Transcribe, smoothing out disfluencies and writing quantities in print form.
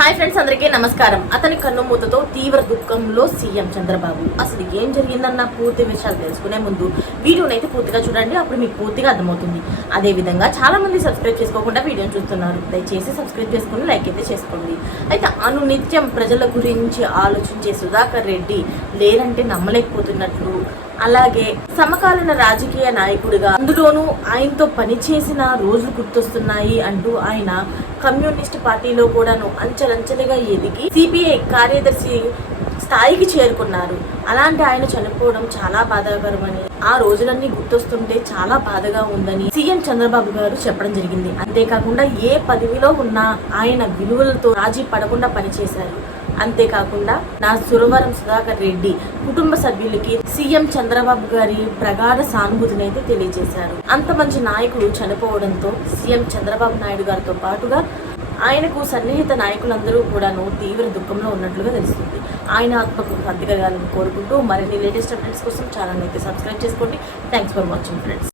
Hi friends, అందరికీ నమస్కారం. అతని కన్నుమూతతో తీవ్ర దుఃఖంలో సీఎం చంద్రబాబు. అసలు ఏం జరిగిందన్న పూర్తి విషయాలు తెలుసుకునే ముందు వీడియోనైతే పూర్తిగా చూడండి, అప్పుడు మీకు పూర్తిగా అర్థమవుతుంది. అదే విధంగా చాలా మంది సబ్స్క్రైబ్ చేసుకోకుండా వీడియోని చూస్తున్నారు. దయచేసి సబ్స్క్రైబ్ చేసుకుని లైక్ అయితే చేసుకోండి. అయితే అనునిత్యం ప్రజల గురించి ఆలోచించే సుధాకర్ రెడ్డి లేరంటే నమ్మలేకపోతున్నట్లు, అలాగే సమకాలీన రాజకీయ నాయకుడిగా అందులోనూ ఆయనతో పనిచేసిన రోజులు గుర్తొస్తున్నాయి అంటూ ఆయన కమ్యూనిస్ట్ పార్టీలో కూడాను అంచెలంచెలుగా ఎదిగి సిపిఐ కార్యదర్శి స్థాయికి చేరుకున్నారు. అలాంటి ఆయన చనిపోవడం చాలా బాధాకరమని, ఆ రోజులన్నీ గుర్తొస్తుంటే చాలా బాధగా ఉందని సీఎం చంద్రబాబు గారు చెప్పడం జరిగింది. అంతేకాకుండా ఏ పదవిలో ఉన్నా ఆయన విలువలతో రాజీ పడకుండా పనిచేశారు. అంతేకాకుండా నా సురవరం సుధాకర్ రెడ్డి కుటుంబ సభ్యులకి సీఎం చంద్రబాబు గారి ప్రగాఢ సానుభూతిని అయితే తెలియజేశారు. అంత మంచి నాయకుడు చనిపోవడంతో సీఎం చంద్రబాబు నాయుడు గారితో పాటుగా ఆయనకు సన్నిహిత నాయకులందరూ కూడాను తీవ్ర దుఃఖంలో ఉన్నట్లుగా తెలుస్తుంది. ఆయన ఆత్మకు శాంతి కలగాలని కోరుకుంటూ మరిన్ని లేటెస్ట్ అప్డేట్స్ కోసం ఛానల్ అయితే సబ్స్క్రైబ్ చేసుకోండి. Thanks for watching friends.